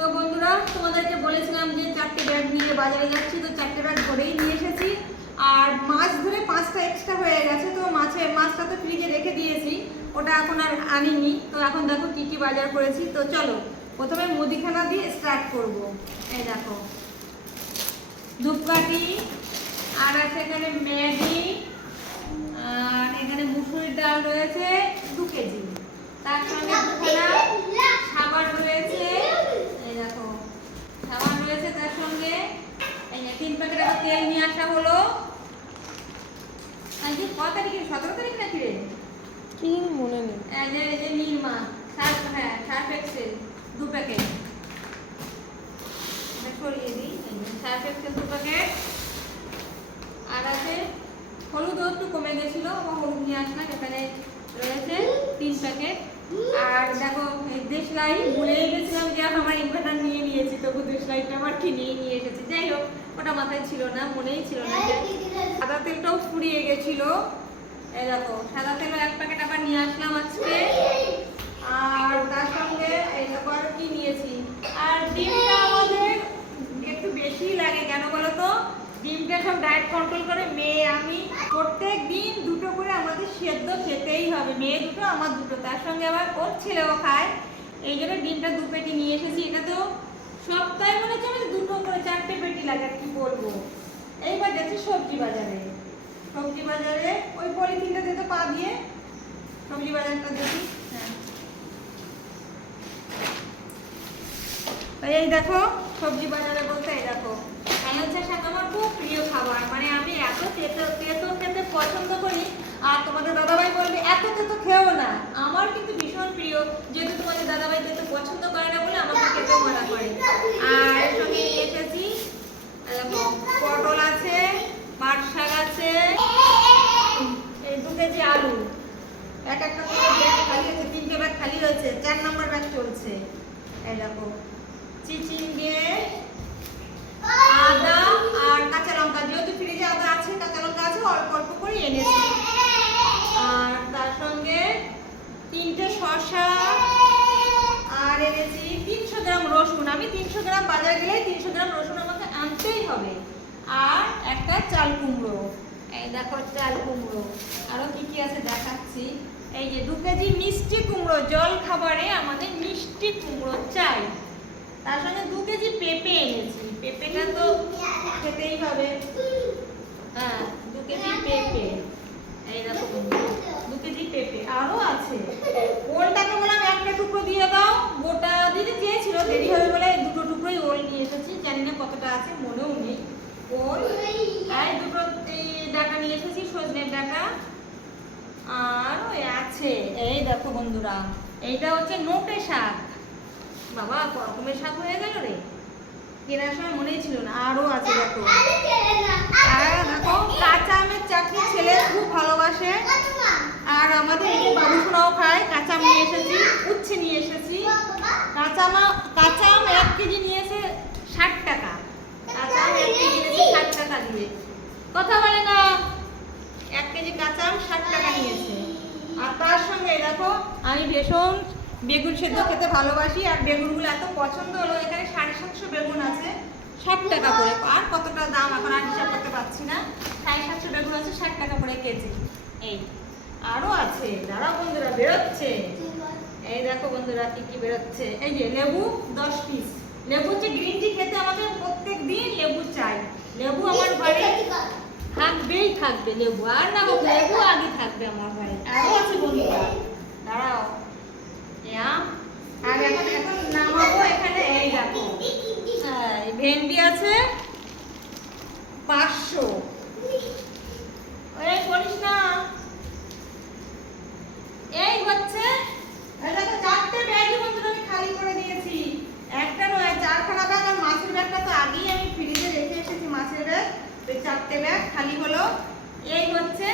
তো বন্ধুরা তোমাদেরকে বলেছিলাম যে 4টে ব্যাগ নিয়ে বাজারে যাচ্ছি, তো 4টে ব্যাগ ভরেই নিয়ে এসেছি। আর মাছ ধরে 5টা এক্সট্রা হয়ে গেছে, তো মাছটা তো ফ্রিজে রেখে দিয়েছি, ওটা এখন আর আনিনি। তো এখন দেখো কি কি বাজার করেছি। তো চলো প্রথমে মুদিখানা দিয়ে স্টার্ট করব। এই দেখো ধূপকাঠি, আর আছে এখানে ম্যাগি, আর এখানে মুসুরির ডাল রয়েছে 2 কেজি, তার সঙ্গে সাবান রয়েছে। এই দেখো সাবান রয়েছে, তার সঙ্গে এই 3 প্যাকেট তেল নিয়ে আসা হলো। আজকে কত তারিখে, 17 তারিখ নাকি রে, কি মনে নেই। এই যে নির্মা সার্ফ এক্সেল 2 প্যাকেট সরিয়ে দিই। সার্ফ এক্সেল 2 প্যাকেট, আর আছে হলুদ একটু কমে গেছিল, হলুদ নিয়ে আসলাম, এখানে রয়েছে 3 প্যাকেট। আর দেখো দেশলাই ভুলেই গেছিলাম যে আমার ইনভার্টার নিয়ে নিয়েছি, তবু দেশলাইটা আমার কিনেই নিয়ে এসেছি। যাই হোক ওটা মাথায় ছিল না, মনেই ছিল না। সাদা তেলটাও ফুরিয়ে গেছিল, এই দেখো সাদা তেলও 1 প্যাকেট আবার নিয়ে আসলাম আজকে। আর তার সঙ্গে এই দেখো আর কি নিয়েছি, আর ডিমটা আমাদের একটু বেশি লাগে, কেন বলো তো, ডিমটা সব ডায়েট কন্ট্রোল করে মেয়ে আমি প্রত্যেক দিন 2টো করে আমাদের সেদ্ধ খেতেই হবে, মেয়ে 2টো আমার 2টো, তার সঙ্গে আবার ওর ছেলেও খায়, এই জন্য ডিমটা 2 পেটি নিয়ে এসেছি। এটা তো সপ্তাহে মনে হচ্ছে আমাদের 2টো করে 4টে পেটি লাগে, আর কি বলবো। এইবার যাচ্ছি সবজি বাজারে। সবজি বাজারে ওই পলিথিনটা দিতে পা দিয়ে সবজি বাজারটা দেখি। হ্যাঁ এই দেখো সবজি বাজারে বলতে এই দেখো কাঁচা শাক আমার খুব প্রিয় খাবার, মানে আমি এত তেতো খেতে পছন্দ করি। আর তোমাদের দাদাভাই বলবে এত তেতো খেও না, আমার কিন্তু ভীষণ প্রিয়, যেহেতু তোমাদের দাদাভাই তেতো পছন্দ করে না বলে আমাকে খেতে মানা করে। আর এর সঙ্গে নিয়ে এসেছি পটল আছে, পাট শাক আছে, এই 2 কেজি আলু, একটা করে ব্যাগ খালি আছে, 3টে ব্যাগ খালি হয়েছে, 4 নম্বর ব্যাগ চলছে। এই দেখো চিচিঙ্গে, আদা আর কাঁচা লঙ্কা, যেহেতু ফ্রিজে আদা আছে কাঁচা লঙ্কা আছে, অল্প অল্প করে এনেছি। আর তার সঙ্গে 3টে শসা, আর এনেছি 300 গ্রাম রসুন। আমি 300 গ্রাম বাজার গেলে 300 গ্রাম রসুন আমাকে আনতেই হবে। আর একটা চাল কুমড়ো, এই দেখো চাল কুমড়ো। আরো কি কি আছে দেখাচ্ছি। এই যে 2 কেজি মিষ্টি কুমড়ো, জল খাবারে আমাদের মিষ্টি কুমড়ো চাই। তার সঙ্গে 2 কেজি পেঁপে এনেছি, পেঁপেটা তো খেতেই হবে। হ্যাঁ 2 কেজি পেঁপে, এই দেখো 2 কেজি পেঁপে। আরো আছে, ওলটাকে বললাম 1টা টুকরো দিয়ে দাও, গোটা দিতে চেয়েছিল, দেরি হবে বলে 2টো টুকরোই ওল নিয়ে এসেছি, জানি না কতটা আছে মনেও নেই। ওল আর 2টো ডাটা নিয়ে এসেছি, সজনের ডাটা। আর ওই আছে এই দেখো বন্ধুরা, এইটা হচ্ছে নোটে শাক, বাবা রকমের শাক হয়ে গেল রে, কেনার সময় মনেই ছিল না। আরো আছে দেখো, আর দেখো কাঁচা আমের চাটনি ছেলে খুব ভালোবাসে, আর আমাদের এই বাবুসোনাও খায়। কাঁচা আম নিয়ে এসেছি, উচ্ছে নিয়ে এসেছি। কাঁচা আম 1 কেজি নিয়েছে 60 টাকা, কাঁচা আম 1 কেজি নিয়েছে 60 টাকা দিয়ে, কথা বলে না, 1 কেজি কাঁচা আম 60 টাকা নিয়েছে। আর তার সঙ্গে দেখো আমি ভীষণ বেগুন সেদ্ধ খেতে ভালোবাসি, আর বেগুনগুলো এত পছন্দ হলো, এখানে 750 বেগুন আছে 60 টাকা করে। আর কতটা দাম এখন আর হিসাব করতে পারছি না, 750 বেগুন আছে 60 টাকা করে কেজি। এই আরো আছে, দাঁড়াও বন্ধুরা বেরোচ্ছে, এই দেখো বন্ধুরা কি কি বেরোচ্ছে। এই যে লেবু 10 পিস, লেবু হচ্ছে গ্রিন টি খেতে আমাদের প্রত্যেক দিন লেবু চাই, লেবু আমার বাড়ি থাকবে লেবু, আর না লেবু আগে থাকবে আমার বাড়ি। আরো আছে বন্ধুরা, দাঁড়াও আর এখন নামাবো। এখানে এই দেখো ভেন্ডি আছে 500, ওই করিস না, এই হচ্ছে এই দেখো 4টে ব্যাগই বন্ধুরা আমি খালি করে দিয়েছি, একটা নয় 4খানা ব্যাগ। আর মাছের ব্যাগটা তো আগেই আমি ফ্রিজে রেখে এসেছি, মাছের ব্যাগ, তো 4টে ব্যাগ খালি হলো। এই হচ্ছে